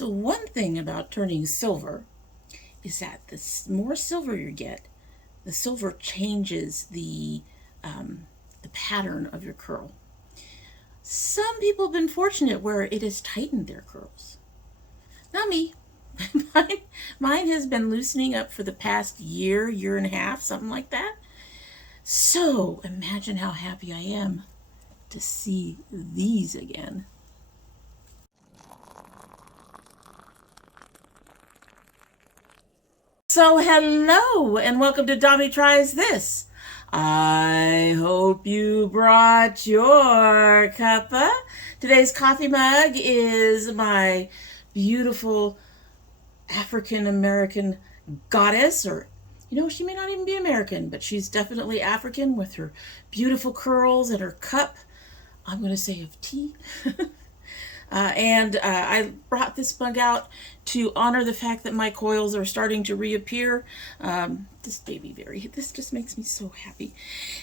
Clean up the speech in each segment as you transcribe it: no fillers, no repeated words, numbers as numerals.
So one thing about turning silver is that the more silver you get, the silver changes the pattern of your curl. Some people have been fortunate where it has tightened their curls. Not me. Mine has been loosening up for the past year and a half, something like that. So imagine how happy I am to see these again. So hello and welcome to domytriesthis. I hope you brought your cuppa. Today's coffee mug is my beautiful African American goddess, or she may not even be American, but she's definitely African with her beautiful curls and her cup, I'm going to say, of tea. I brought this mug out to honor the fact that my coils are starting to reappear. This just makes me so happy.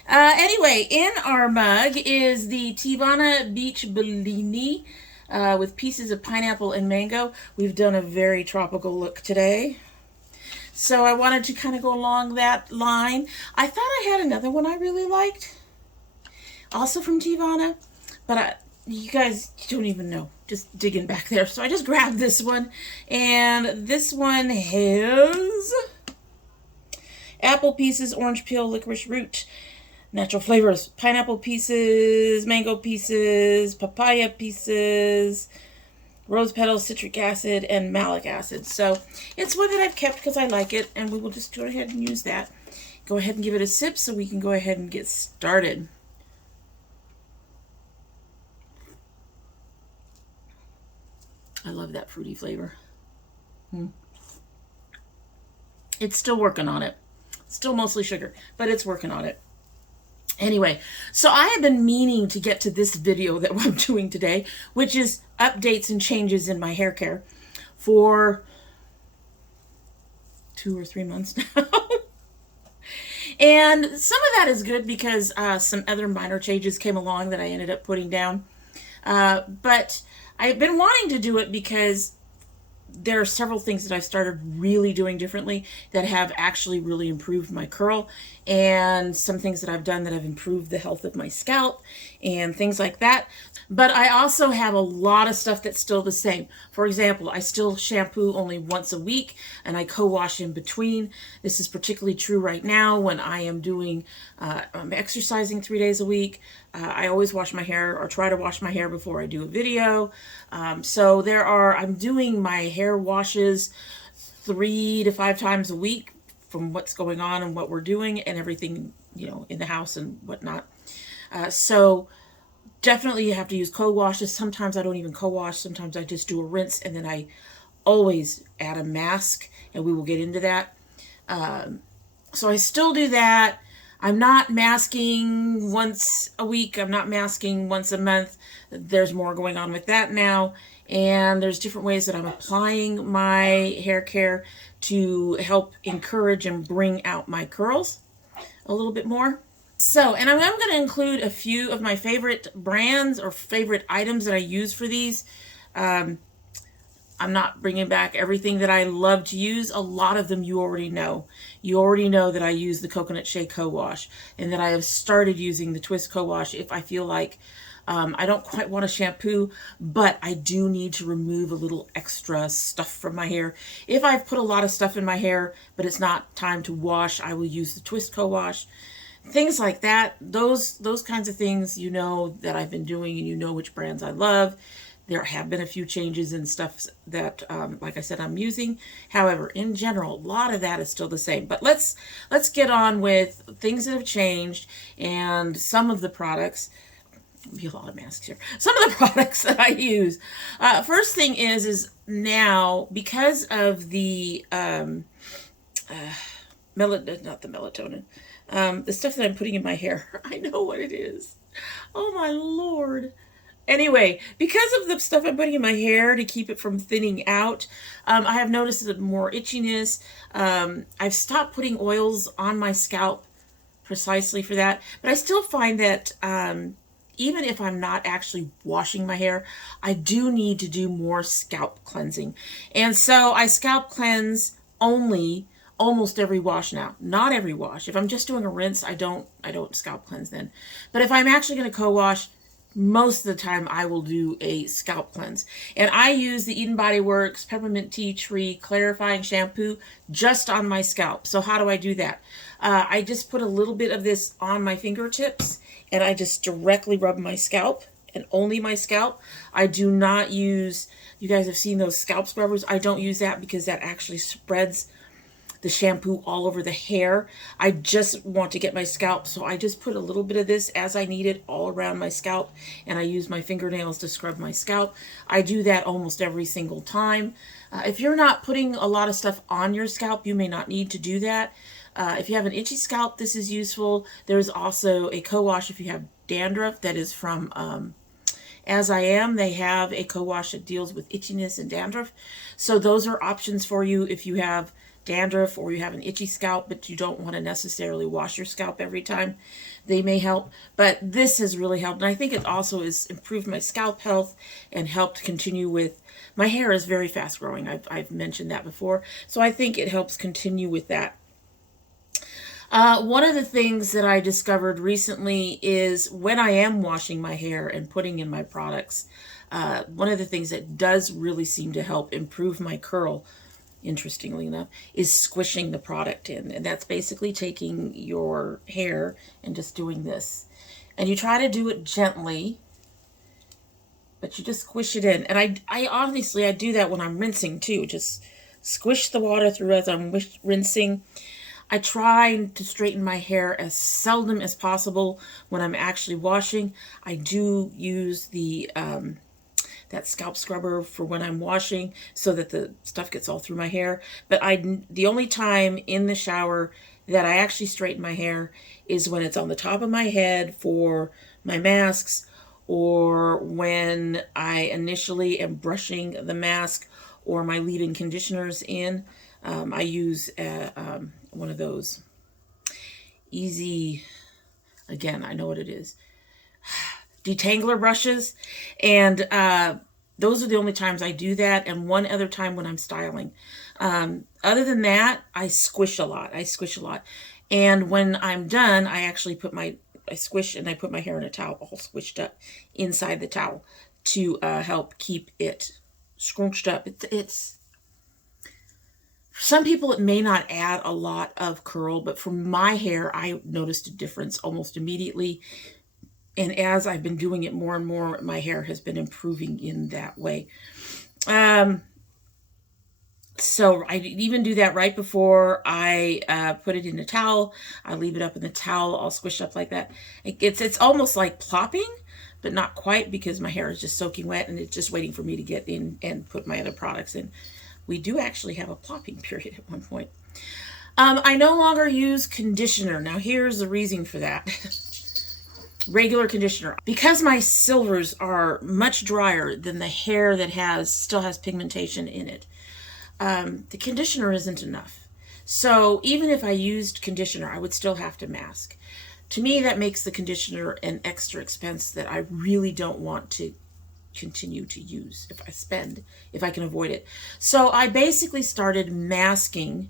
Anyway, in our mug is the Teavana Beach Bellini with pieces of pineapple and mango. We've done a very tropical look today, so I wanted to kind of go along that line. I thought I had another one I really liked, also from Teavana, but you guys don't even know, just digging back there. So I just grabbed this one, and this one has apple pieces, orange peel, licorice root, natural flavors, pineapple pieces, mango pieces, papaya pieces, rose petals, citric acid, and malic acid. So it's one that I've kept because I like it, and we will just go ahead and use that. Go ahead and give it a sip so we can go ahead and get started. I love that fruity flavor. It's still working on it. Still mostly sugar, but it's working on it. Anyway, so I have been meaning to get to this video that I'm doing today, which is updates and changes in my hair care for 2 or 3 months now. And some of that is good because some other minor changes came along that I ended up putting down. But I've been wanting to do it because there are several things that I started really doing differently that have actually really improved my curl, and some things that I've done that have improved the health of my scalp and things like that. But I also have a lot of stuff that's still the same. For example, I still shampoo only once a week and I co-wash in between. This is particularly true right now when I am doing, I'm exercising 3 days a week. I always wash my hair, or try to wash my hair before I do a video. So I'm doing my hair washes 3 to 5 times a week from what's going on and what we're doing and everything, in the house and whatnot. So definitely you have to use co-washes. Sometimes I don't even co-wash. Sometimes I just do a rinse, and then I always add a mask, and we will get into that. So I still do that. I'm not masking once a week. I'm not masking once a month. There's more going on with that now. And there's different ways that I'm applying my hair care to help encourage and bring out my curls a little bit more. So, and I'm going to include a few of my favorite brands or favorite items that I use for these. I'm not bringing back everything that I love to use. A lot of them you already know. You already know that I use the Coconut Shea Co-Wash, and that I have started using the Twist Co-Wash if I feel like I don't quite want to shampoo, but I do need to remove a little extra stuff from my hair. If I've put a lot of stuff in my hair, but it's not time to wash, I will use the Twist Co-Wash. Things like that, those kinds of things, that I've been doing, and which brands I love. There have been a few changes in stuff that, like I said, I'm using. However, in general, a lot of that is still the same. But let's get on with things that have changed and some of the products. There'll be a lot of masks here. Some of the products that I use. First thing is now, because of the not the melatonin. The stuff that I'm putting in my hair. I know what it is. Oh my Lord. Anyway, because of the stuff I'm putting in my hair to keep it from thinning out, I have noticed more itchiness. I've stopped putting oils on my scalp precisely for that, but I still find that even if I'm not actually washing my hair, I do need to do more scalp cleansing. And so I scalp cleanse only almost every wash now. Not every wash. If I'm just doing a rinse, I don't scalp cleanse then. But if I'm actually going to co-wash, most of the time I will do a scalp cleanse. And I use the Eden Body Works Peppermint Tea Tree Clarifying Shampoo just on my scalp. So how do I do that? I just put a little bit of this on my fingertips and I just directly rub my scalp and only my scalp. I do not use, you guys have seen those scalp scrubbers. I don't use that because that actually spreads the shampoo all over the hair. I just want to get my scalp, so I just put a little bit of this as I need it all around my scalp, and I use my fingernails to scrub my scalp. I do that almost every single time. If you're not putting a lot of stuff on your scalp, you may not need to do that. If you have an itchy scalp, this is useful. There's also a co-wash if you have dandruff that is from As I Am. They have a co-wash that deals with itchiness and dandruff. So those are options for you if you have dandruff or you have an itchy scalp but you don't want to necessarily wash your scalp every time. They may help, but this has really helped. And I think it also has improved my scalp health and helped continue with, my hair is very fast growing. I've mentioned that before. So I think it helps continue with that. One of the things that I discovered recently is when I am washing my hair and putting in my products, one of the things that does really seem to help improve my curl, interestingly enough, is squishing the product in. And that's basically taking your hair and just doing this. And you try to do it gently, but you just squish it in. And I honestly, I do that when I'm rinsing too. Just squish the water through as I'm rinsing. I try to straighten my hair as seldom as possible when I'm actually washing. I do use the that scalp scrubber for when I'm washing so that the stuff gets all through my hair. But the only time in the shower that I actually straighten my hair is when it's on the top of my head for my masks, or when I initially am brushing the mask or my leave-in conditioners in. I use one of those easy, again, I know what it is, detangler brushes, and those are the only times I do that, and one other time when I'm styling. Other than that, I squish a lot. And when I'm done, I actually I squish and I put my hair in a towel all squished up inside the towel to help keep it scrunched up. It's for some people, it may not add a lot of curl, but for my hair, I noticed a difference almost immediately. And as I've been doing it more and more, my hair has been improving in that way. So I even do that right before I put it in a towel. I leave it up in the towel all squished up like that. It's almost like plopping, but not quite, because my hair is just soaking wet and it's just waiting for me to get in and put my other products in. We do actually have a plopping period at one point. I no longer use conditioner. Now here's the reason for that. Regular conditioner. Because my silvers are much drier than the hair that still has pigmentation in it, the conditioner isn't enough. So even if I used conditioner, I would still have to mask. To me, that makes the conditioner an extra expense that I really don't want to continue to use if I can avoid it. So I basically started masking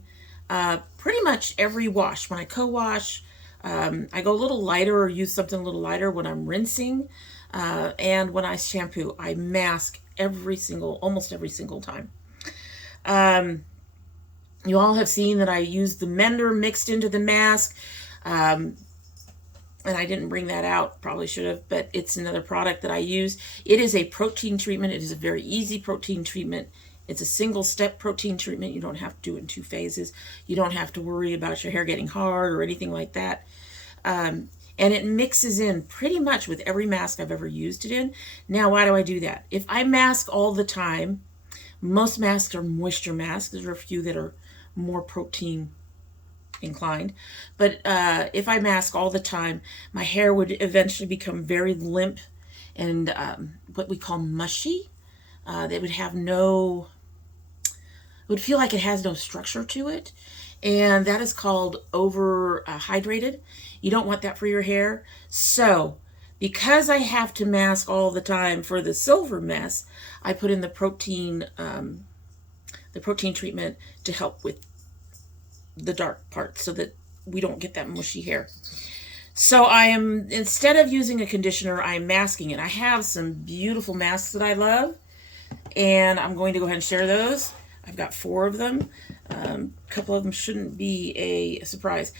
pretty much every wash. When I co-wash, I go a little lighter or use something a little lighter when I'm rinsing, and when I shampoo, I mask almost every single time. You all have seen that I use the Mender mixed into the mask, and I didn't bring that out, probably should have, but it's another product that I use. It is a protein treatment. It is a very easy protein treatment. It's a single-step protein treatment. You don't have to do it in 2 phases. You don't have to worry about your hair getting hard or anything like that. And it mixes in pretty much with every mask I've ever used it in. Now, why do I do that? If I mask all the time, most masks are moisture masks. There are a few that are more protein inclined. But if I mask all the time, my hair would eventually become very limp and what we call mushy. They would have it would feel like it has no structure to it. And that is called over hydrated. You don't want that for your hair. So Because I have to mask all the time for the silver mess, I put in the protein treatment to help with the dark parts so that we don't get that mushy hair. So I am, instead of using a conditioner, I'm masking it. I have some beautiful masks that I love, and I'm going to go ahead and share those. I've got 4 of them. A couple of them shouldn't be a surprise.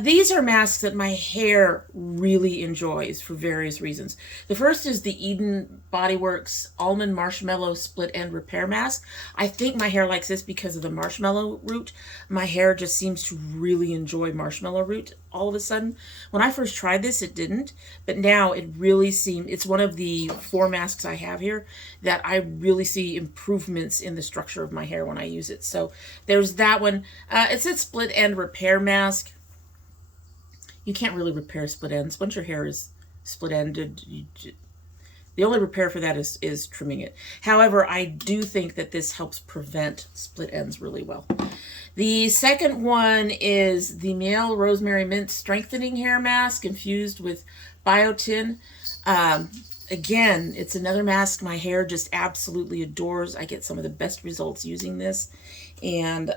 These are masks that my hair really enjoys for various reasons. The first is the Eden Body Works Almond Marshmallow Split End Repair Mask. I think my hair likes this because of the marshmallow root. My hair just seems to really enjoy marshmallow root all of a sudden. When I first tried this, it didn't, but now it really seems, it's one of the 4 masks I have here that I really see improvements in the structure of my hair when I use it. So there's that one. It's a split end repair mask. You can't really repair split ends. Once your hair is split ended, the only repair for that is trimming it. However, I do think that this helps prevent split ends really well. The second one is the Miel Rosemary Mint Strengthening Hair Mask infused with biotin. Again, it's another mask my hair just absolutely adores. I get some of the best results using this, and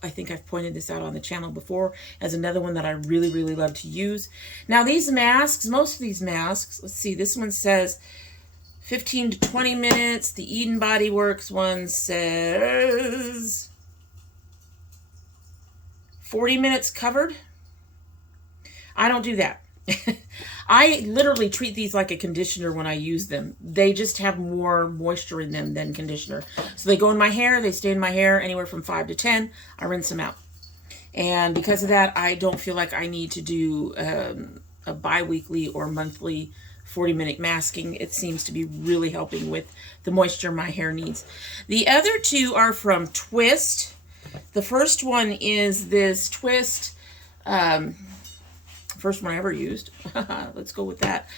I think I've pointed this out on the channel before as another one that I really, really love to use. Now these masks, most of these masks, let's see, this one says 15 to 20 minutes. The Eden Body Works one says 40 minutes covered. I don't do that. I literally treat these like a conditioner when I use them. They just have more moisture in them than conditioner. So they go in my hair, they stay in my hair anywhere from 5 to 10. I rinse them out. And because of that, I don't feel like I need to do a bi-weekly or monthly 40-minute masking. It seems to be really helping with the moisture my hair needs. The other 2 are from Twist. The first one is this Twist, first one I ever used, let's go with that,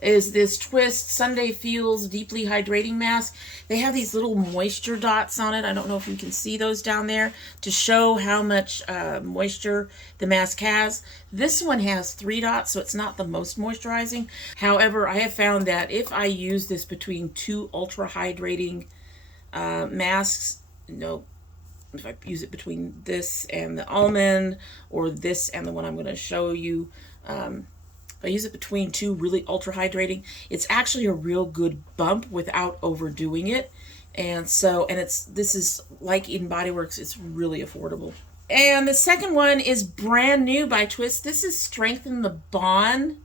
is this Twist Sunday Feels Deeply Hydrating Mask. They have these little moisture dots on it. I don't know if you can see those down there to show how much moisture the mask has. This one has 3 dots, so it's not the most moisturizing. However, I have found that if I use this between 2 ultra hydrating masks, if I use it between this and the Almond, or this and the one I'm going to show you, if I use it between 2 really ultra hydrating, it's actually a real good bump without overdoing it. And this is like Eden Body Works, it's really affordable. And the second one is brand new by Twist. This is Strengthen the Bond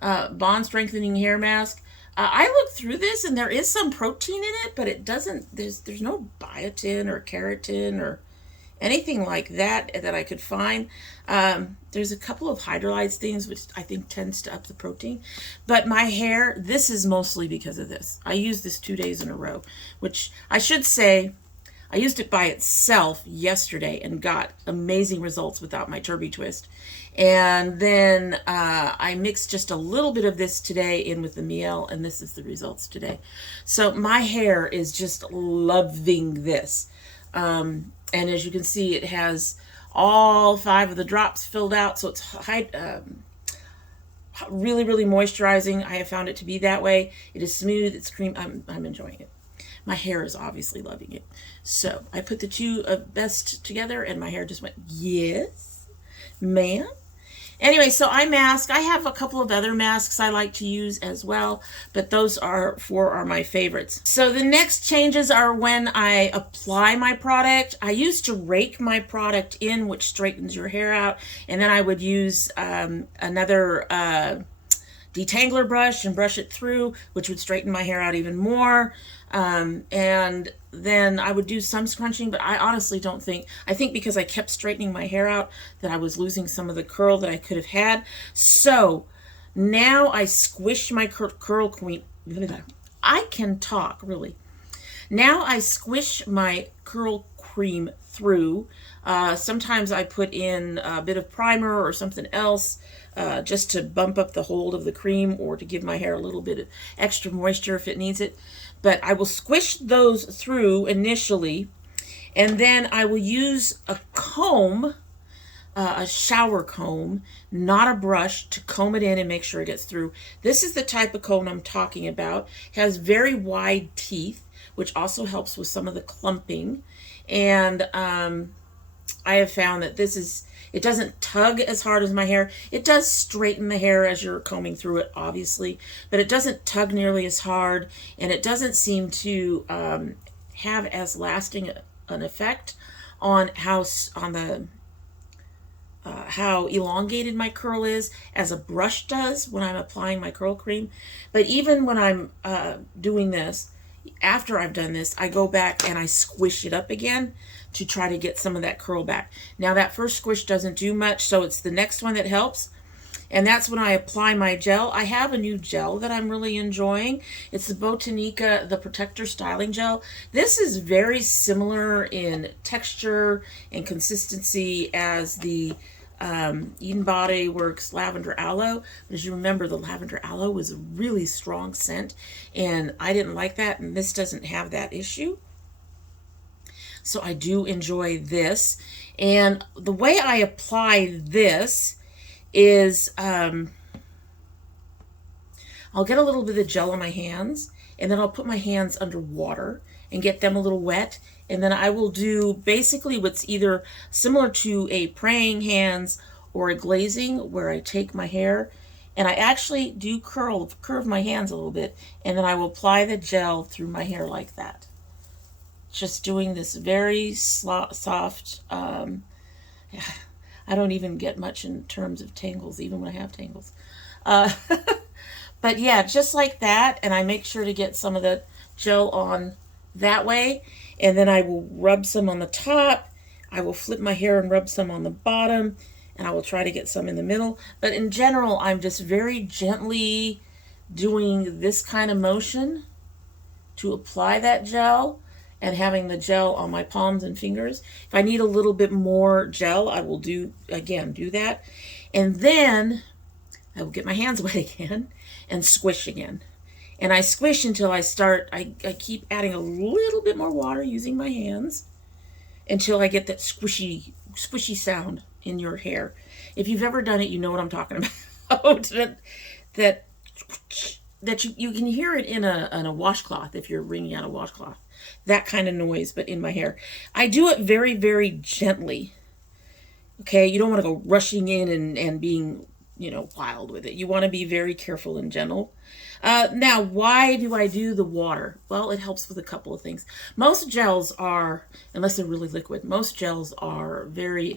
Strengthening Hair Mask. I looked through this and there is some protein in it, but it doesn't, there's no biotin or keratin or anything like that that I could find. There's a couple of hydrolyzed things, which I think tends to up the protein. But my hair, this is mostly because of this. I used this 2 days in a row, which I should say, I used it by itself yesterday and got amazing results without my Turby Twist. And then I mixed just a little bit of this today in with the Miel, and this is the results today. So my hair is just loving this. And as you can see, it has all 5 of the drops filled out, so it's really, really moisturizing. I have found it to be that way. It is smooth, it's cream. I'm enjoying it. My hair is obviously loving it. So I put the 2 best together, and my hair just went, yes, ma'am. Anyway, so I mask. I have a couple of other masks I like to use as well, but those 4 are my favorites. So the next changes are when I apply my product. I used to rake my product in, which straightens your hair out, and then I would use another detangler brush and brush it through, which would straighten my hair out even more. And then I would do some scrunching, but I honestly don't think, I think because I kept straightening my hair out that I was losing some of the curl that I could have had. So now I squish my curl queen. I can talk, really. Now I squish my curl cream through. Sometimes I put in a bit of primer or something else just to bump up the hold of the cream, or to give my hair a little bit of extra moisture if it needs it. But I will squish those through initially, and then I will use a comb a shower comb, not a brush, to comb it in and make sure it gets through. This is the type of comb I'm talking about. It has very wide teeth, which also helps with some of the clumping. And I have found that it doesn't tug as hard as my hair. It does straighten the hair as you're combing through it, obviously, but it doesn't tug nearly as hard, and it doesn't seem to have as lasting an effect on how elongated my curl is as a brush does when I'm applying my curl cream. But even when I'm doing this, after I've done this, I go back and I squish it up again to try to get some of that curl back. Now that first squish doesn't do much, so it's the next one that helps. And that's when I apply my gel. I have a new gel that I'm really enjoying. It's the Botanica, the Protector Styling Gel. This is very similar in texture and consistency as the Eden Body Works Lavender Aloe. But as you remember, the Lavender Aloe was a really strong scent, and I didn't like that, and this doesn't have that issue. So I do enjoy this. And the way I apply this is I'll get a little bit of gel on my hands, and then I'll put my hands under water and get them a little wet, and then I will do basically what's either similar to a praying hands or a glazing, where I take my hair and I actually do curve my hands a little bit, and then I will apply the gel through my hair like that. Just doing this very soft, I don't even get much in terms of tangles, even when I have tangles. But yeah, just like that, and I make sure to get some of the gel on that way, and then I will rub some on the top. I will flip my hair and rub some on the bottom, and I will try to get some in the middle. But in general, I'm just very gently doing this kind of motion to apply that gel, and having the gel on my palms and fingers. If I need a little bit more gel, I will do that. And then I will get my hands wet again and squish again. And I squish until I keep adding a little bit more water using my hands until I get that squishy sound in your hair. If you've ever done it, you know what I'm talking about. that you can hear it in a washcloth if you're wringing out a washcloth. That kind of noise, but in my hair. I do it very, very gently. Okay, you don't want to go rushing in and being, wild with it. You want to be very careful and gentle. Now, why do I do the water? Well, it helps with a couple of things. Most gels are, unless they're really liquid, most gels are very,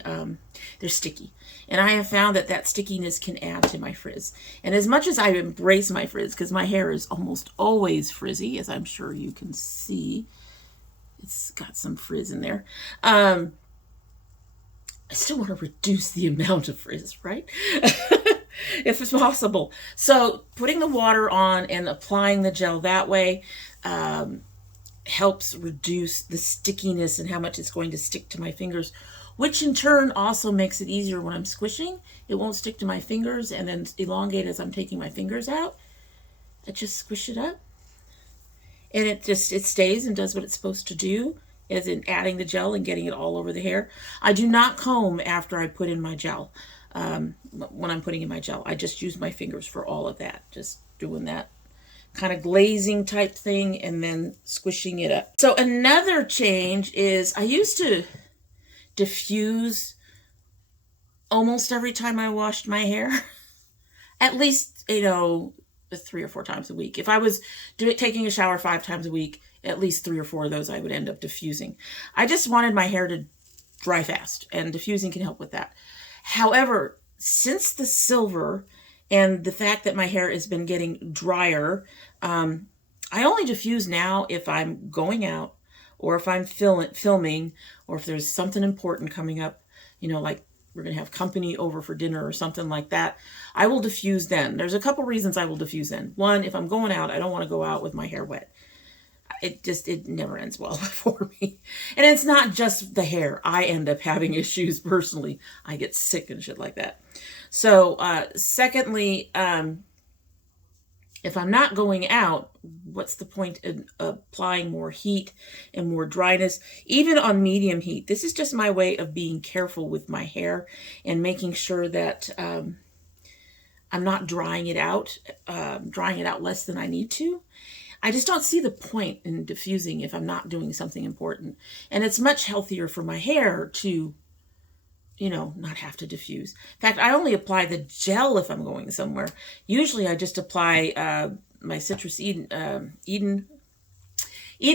they're sticky. And I have found that stickiness can add to my frizz. And as much as I embrace my frizz, because my hair is almost always frizzy, as I'm sure you can see, it's got some frizz in there. I still want to reduce the amount of frizz, right? If it's possible. So putting the water on and applying the gel that way helps reduce the stickiness and how much it's going to stick to my fingers, which in turn also makes it easier when I'm squishing. It won't stick to my fingers and then elongate as I'm taking my fingers out. I just squish it up, and it stays and does what it's supposed to do, as in adding the gel and getting it all over the hair. I do not comb after I put in my gel. When I'm putting in my gel, I just use my fingers for all of that, just doing that kind of glazing type thing and then squishing it up. So another change is I used to diffuse almost every time I washed my hair. At least, 3 or 4 times a week. If I was taking a shower 5 times a week, at least 3 or 4 of those I would end up diffusing. I just wanted my hair to dry fast, and diffusing can help with that. However, since the silver and the fact that my hair has been getting drier, I only diffuse now if I'm going out, or if I'm filming, or if there's something important coming up, like we're going to have company over for dinner or something like that. I will diffuse then. There's a couple reasons I will diffuse then. One, if I'm going out, I don't want to go out with my hair wet. It never ends well for me. And it's not just the hair. I end up having issues personally. I get sick and shit like that. So, secondly, if If I'm not going out, what's the point in applying more heat and more dryness, even on medium heat? This is just my way of being careful with my hair and making sure that I'm not drying it out less than I need to. I just don't see the point in diffusing if I'm not doing something important. And it's much healthier for my hair to, you know, not have to diffuse. In fact, I only apply the gel if I'm going somewhere. Usually I just apply my Citrus Eden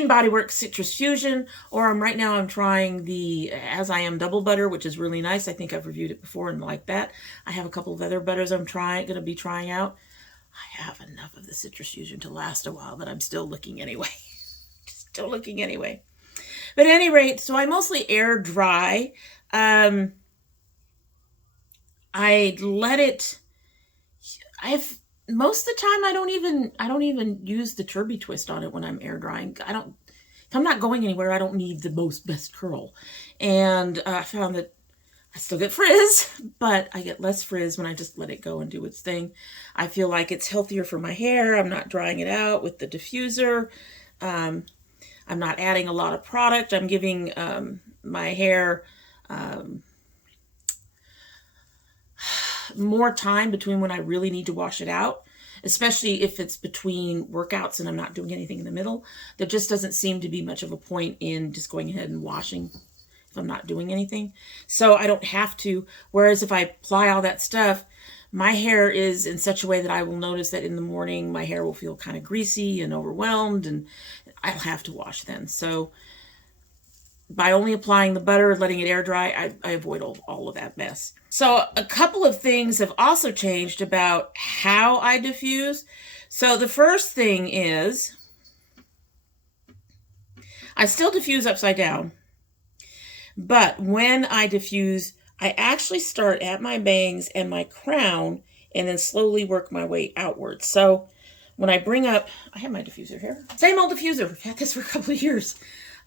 Body Works Citrus Fusion, or right now I'm trying the As I Am Double Butter, which is really nice. I think I've reviewed it before and like that. I have a couple of other butters I'm going to be trying out. I have enough of the Citrus Fusion to last a while, but I'm still looking anyway. Still looking anyway. But at any rate, so I mostly air dry. I let it, most of the time I don't even use the Turby twist on it when I'm air drying. If I'm not going anywhere, I don't need the best curl. And I found that I still get frizz, but I get less frizz when I just let it go and do its thing. I feel like it's healthier for my hair. I'm not drying it out with the diffuser. I'm not adding a lot of product. I'm giving my hair more time between when I really need to wash it out, especially if it's between workouts and I'm not doing anything in the middle. There just doesn't seem to be much of a point in just going ahead and washing if I'm not doing anything. So I don't have to. Whereas if I apply all that stuff, my hair is in such a way that I will notice that in the morning my hair will feel kind of greasy and overwhelmed, and I'll have to wash then. So by only applying the butter and letting it air dry, I avoid all of that mess. So a couple of things have also changed about how I diffuse. So the first thing is I still diffuse upside down, but when I diffuse, I actually start at my bangs and my crown and then slowly work my way outwards. So when I bring up, I have my diffuser here. Same old diffuser. I've had this for a couple of years.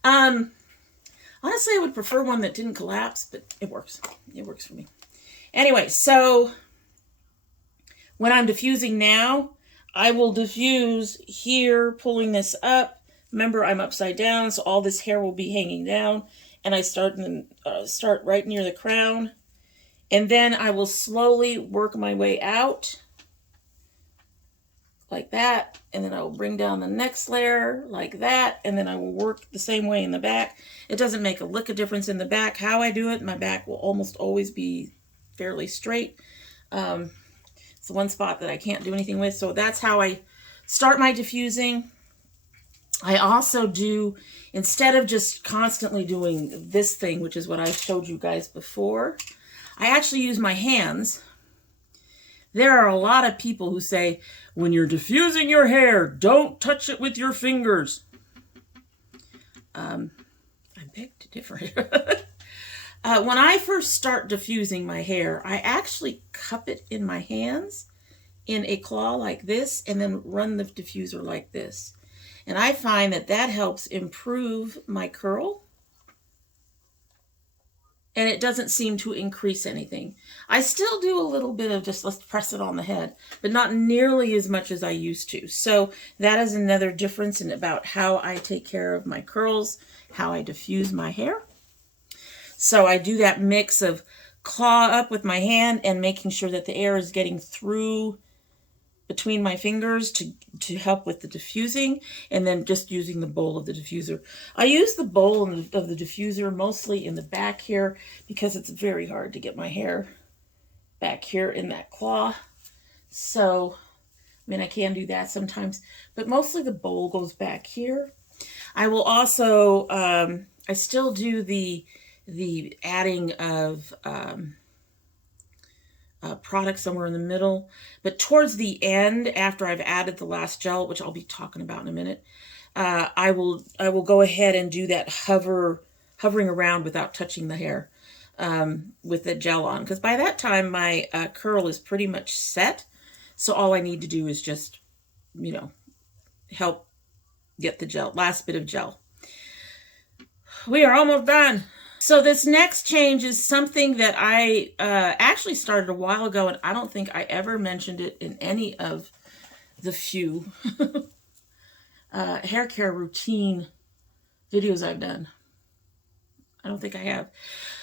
Honestly, I would prefer one that didn't collapse, but it works. It works for me. Anyway, so when I'm diffusing now, I will diffuse here, pulling this up. Remember, I'm upside down, so all this hair will be hanging down. And I start right near the crown. And then I will slowly work my way out like that. And then I will bring down the next layer like that. And then I will work the same way in the back. It doesn't make a lick of difference in the back how I do it. My back will almost always be fairly straight. It's the one spot that I can't do anything with. So that's how I start my diffusing. I also do, instead of just constantly doing this thing, which is what I showed you guys before, I actually use my hands. There are a lot of people who say, when you're diffusing your hair, don't touch it with your fingers. I beg to differ. When I first start diffusing my hair, I actually cup it in my hands in a claw like this and then run the diffuser like this. And I find that that helps improve my curl. And it doesn't seem to increase anything. I still do a little bit of just let's press it on the head, but not nearly as much as I used to. So that is another difference in about how I take care of my curls, how I diffuse my hair. So I do that mix of claw up with my hand and making sure that the air is getting through between my fingers to help with the diffusing, and then just using the bowl of the diffuser. I use the bowl of the diffuser mostly in the back here because it's very hard to get my hair back here in that claw. So, I mean, I can do that sometimes, but mostly the bowl goes back here. I will also, I still do the adding of product somewhere in the middle, but towards the end, after I've added the last gel, which I'll be talking about in a minute, I will go ahead and do that hovering around without touching the hair with the gel on, because by that time my curl is pretty much set. So all I need to do is just, you know, help get the gel, last bit of gel. We are almost done. So this next change is something that I actually started a while ago, and I don't think I ever mentioned it in any of the few hair care routine videos I've done. I don't think I have.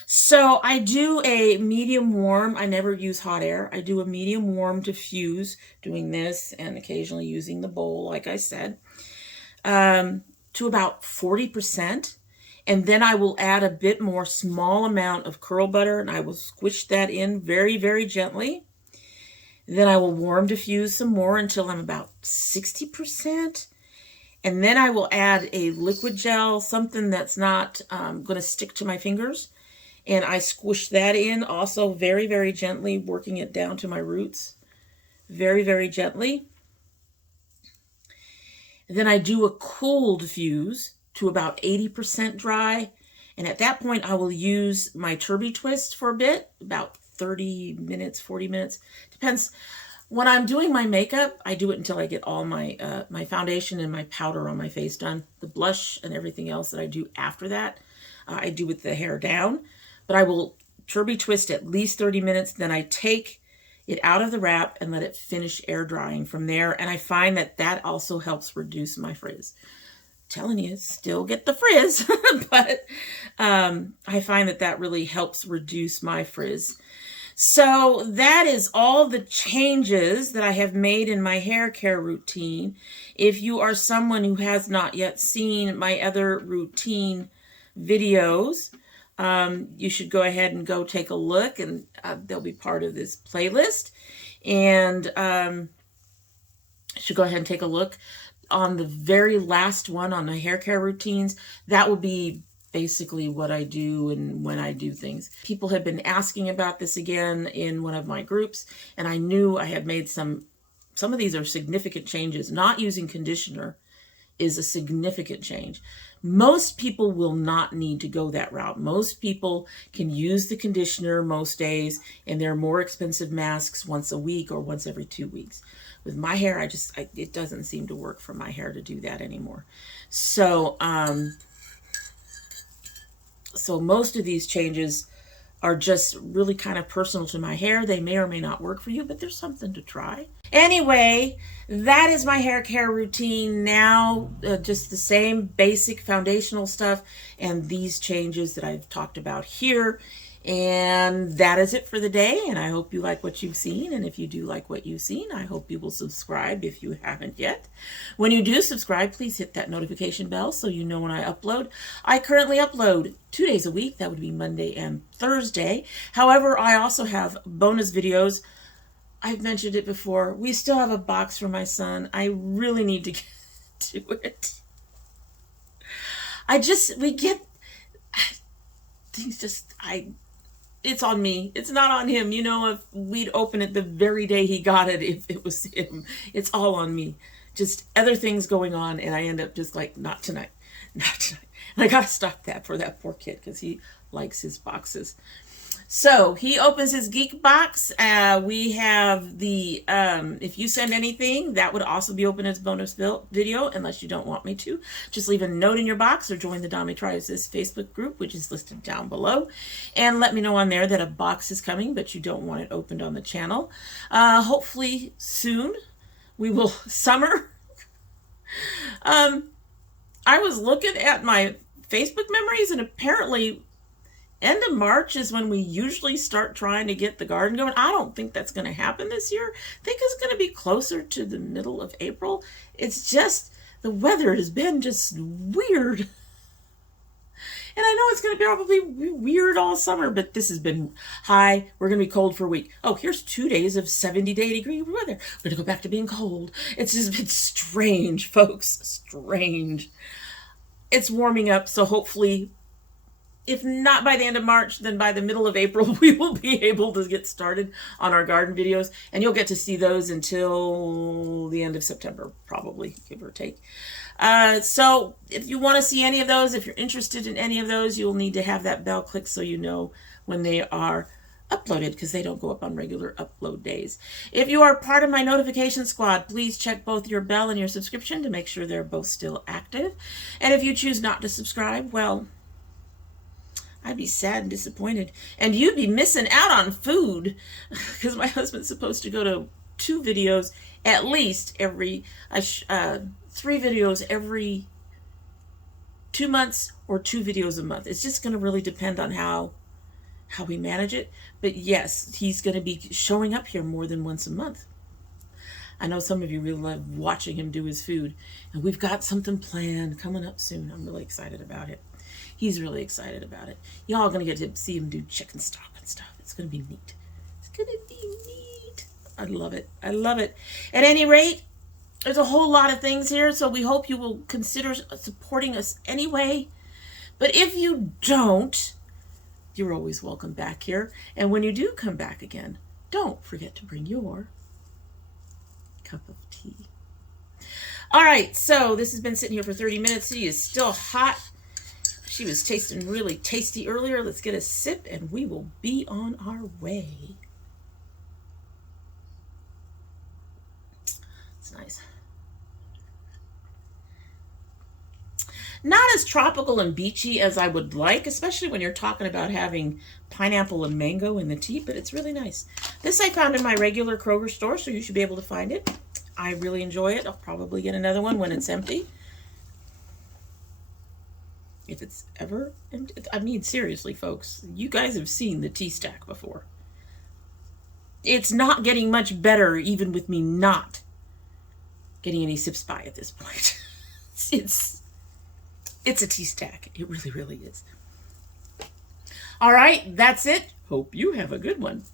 So I do a medium warm. I never use hot air. I do a medium warm diffuse, doing this and occasionally using the bowl, like I said, to about 40%. And then I will add a bit more small amount of curl butter, and I will squish that in very, very gently. Then I will warm diffuse some more until I'm about 60%. And then I will add a liquid gel, something that's not going to stick to my fingers. And I squish that in also very, very gently, working it down to my roots. Very, very gently. And then I do a cool diffuse to about 80% dry. And at that point, I will use my Turby Twist for a bit, about 30 minutes, 40 minutes. Depends. When I'm doing my makeup, I do it until I get all my my foundation and my powder on my face done. The blush and everything else that I do after that, I do with the hair down. But I will Turby Twist at least 30 minutes. Then I take it out of the wrap and let it finish air drying from there. And I find that that also helps reduce my frizz. Telling you, still get the frizz, but I find that that really helps reduce my frizz. So that is all the changes that I have made in my hair care routine. If you are someone who has not yet seen my other routine videos, you should go ahead and go take a look, and they'll be part of this playlist. And you should go ahead and take a look on the very last one on the hair care routines. That will be basically what I do and when I do things. People have been asking about this again in one of my groups, and I knew I had made some of these are significant changes. Not using conditioner is a significant change. Most people will not need to go that route. Most people can use the conditioner most days, and they're more expensive masks once a week or once every 2 weeks. With my hair, it doesn't seem to work for my hair to do that anymore. So, so most of these changes are just really kind of personal to my hair. They may or may not work for you, but there's something to try. Anyway, that is my hair care routine now. Just the same basic foundational stuff and these changes that I've talked about here. And that is it for the day, and I hope you like what you've seen. And if you do like what you've seen, I hope you will subscribe if you haven't yet. When you do subscribe, please hit that notification bell so you know when I upload. I currently upload 2 days a week. That would be Monday and Thursday. However, I also have bonus videos. I've mentioned it before. We still have a box for my son. I really need to get to it. It's on me. It's not on him. You know, if we'd open it the very day he got it, if it was him, it's all on me. Just other things going on, and I end up just like, not tonight, not tonight. And I got to stop that for that poor kid because he likes his boxes. So he opens his geek box. We have the, if you send anything, that would also be open as bonus video, unless you don't want me to. Just leave a note in your box or join the domytriesthis Facebook group, which is listed down below. And let me know on there that a box is coming, but you don't want it opened on the channel. Hopefully soon we will summer. I was looking at my Facebook memories, and apparently end of March is when we usually start trying to get the garden going. I don't think that's going to happen this year. I think it's going to be closer to the middle of April. It's just, the weather has been just weird. And I know it's going to be probably weird all summer, but this has been high. We're going to be cold for a week. Oh, here's 2 days of 70 to 80 degree weather. We're going to go back to being cold. It's just been strange, folks. Strange. It's warming up, so hopefully, if not by the end of March, then by the middle of April, we will be able to get started on our garden videos. And you'll get to see those until the end of September, probably, give or take. So if you want to see any of those, if you're interested in any of those, you'll need to have that bell clicked so you know when they are uploaded, because they don't go up on regular upload days. If you are part of my notification squad, please check both your bell and your subscription to make sure they're both still active. And if you choose not to subscribe, well, I'd be sad and disappointed. And you'd be missing out on food, because my husband's supposed to go to 2 videos at least every 3 videos every 2 months or 2 videos a month. It's just going to really depend on how we manage it. But yes, he's going to be showing up here more than once a month. I know some of you really love watching him do his food, and we've got something planned coming up soon. I'm really excited about it. He's really excited about it. Y'all are going to get to see him do chicken stock and stuff. It's going to be neat. It's going to be neat. I love it. I love it. At any rate, there's a whole lot of things here, so we hope you will consider supporting us anyway. But if you don't, you're always welcome back here. And when you do come back again, don't forget to bring your cup of tea. All right, so this has been sitting here for 30 minutes. She is still hot. She was tasting really tasty earlier. Let's get a sip and we will be on our way. It's nice. Not as tropical and beachy as I would like, especially when you're talking about having pineapple and mango in the tea, but it's really nice. This I found in my regular Kroger store, so you should be able to find it. I really enjoy it. I'll probably get another one when it's empty. If it's ever empty. I mean, seriously, folks, you guys have seen the tea stack before. It's not getting much better, even with me not getting any sips by at this point. It's a tea stack. It really, really is. All right, that's it. Hope you have a good one.